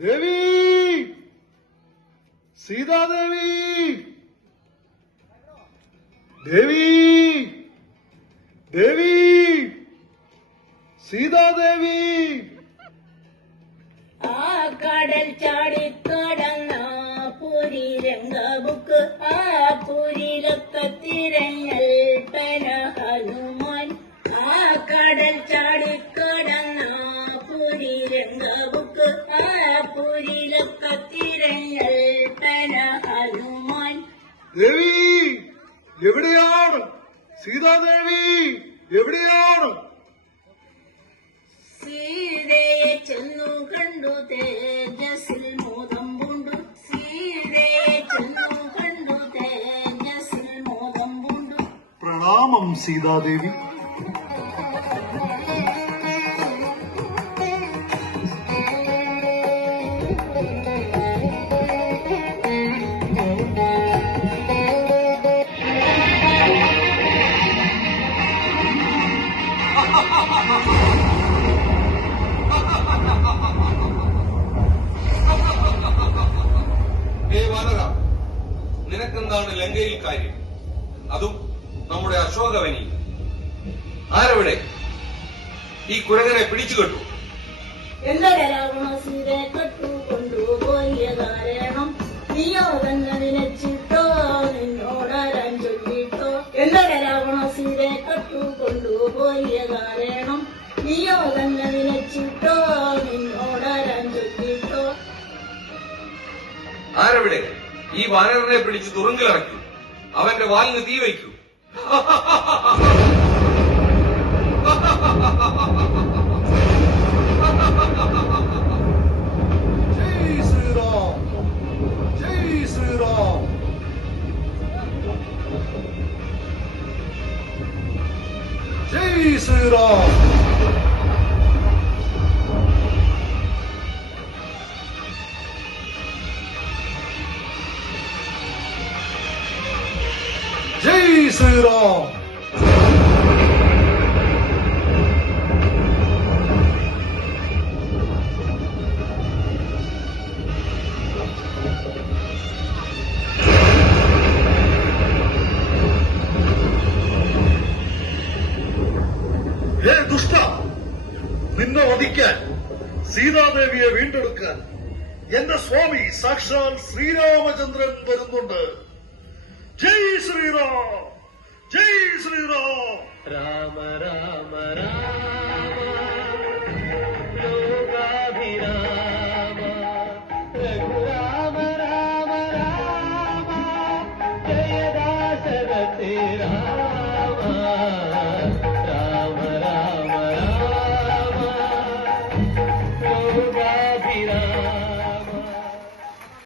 ദേവി, സീതാദേവി, ദേവി, ദേവി, സീതാദേവി. ആ കടൽ ചാടിക്കടന്ന പുരി രംഗബുക്ക് ആ പുരിലൊക്കെ തിരഞ്ഞൽ പന ഹനുമാൻ. ആ കടൽ ചാടിക്കടന്ന പുരി രംഗബുക്ക് ആ പുരിലൊക്കെ തിരഞ്ഞൽ പന ഹനുമാൻ. ദേവി, എവിടെയാണ് സീതാദേവി? എവിടെയാണ്? സീതയെ ചെന്നു കണ്ടു തേജസ്സിൽ മോദം പൂണ്ടു. സീതയെ ചെന്നു കണ്ടു തേജസ്സിൽ മോദം പൂണ്ടു. പ്രണാമം സീതാദേവി. നിനക്കെന്താണ് ലങ്കയിൽ കാര്യം? അതും നമ്മുടെ അശോകവനി. ആരവിടെ? ഈ കുരങ്ങനെ പിടിച്ചു കെട്ടു. എന്തൊരു രാവണ സീതയെ കെട്ടു കൊണ്ടുപോയ കാരണം നീയോ തന്നെ നിലച്ചിട്ടോ നിന്നോടാരാൻ ചൊല്ലിട്ടോ. എന്തൊരു രാവണ സീതയെ കെട്ടു കൊണ്ടുപോയ കാരണം നീയോ തന്നെ നിലച്ചിട്ടോ നിന്നോടാരാൻ ചൊല്ലിട്ടോ. ആരവിടെ? ഈ വാനരനെ പിടിച്ച് തുറുങ്കിലടയ്ക്കൂ. അവന്റെ വാലിന് തീ വയ്ക്കൂ. ജയ് ശ്രീറാം, ജയ് ശ്രീറാം. ജയ് ശ്രീറാം. ജയ് ശ്രീറാം. ഹേ ദുഷ്ട, നിന്നെ വധിക്കാൻ, സീതാദേവിയെ വീണ്ടെടുക്കാൻ എന്റെ സ്വാമി സാക്ഷാൽ ശ്രീരാമചന്ദ്രൻ വരുന്നുണ്ട്. ജയ് ശ്രീറാം, ജയ് ശ്രീറാം. രാമ രാമ രാമ